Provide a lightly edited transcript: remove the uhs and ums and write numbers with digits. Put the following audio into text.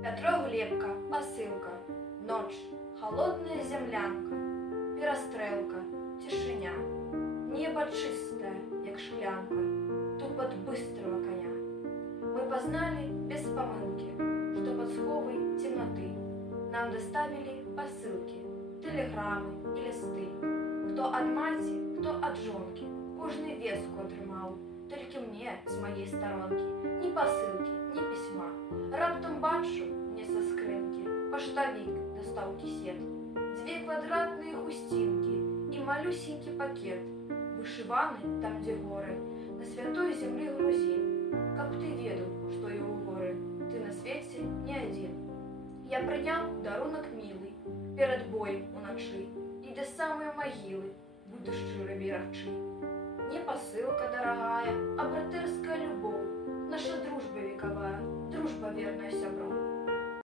Пятро Глебка, посылка, ночь, холодная землянка, перестрелка, тишиня, небо чистое, як шклянка, тупот быстрого коня. Мы познали без помылки, что под сховой темноты нам доставили посылки, телеграммы и листы. Кто от маті, кто от жонки, кожний вестку отримав, тільки мне з моєї сторонки ні посилки, ні письма. Раптом бачу, мне со скринки поштовик достал кисет, 2 квадратные хустинки и малюсенький пакет, вышиваны там, где горы, на святой земле грузин. Каб ты ведал, что его горы, ты на свете не один. Я прийняв дарунок милый перед боем уночи, и до самой могилы буду щиро берегчи. Не посылка дорогая, а братерская любовь, наша дружба вековая, дружба верная сябров.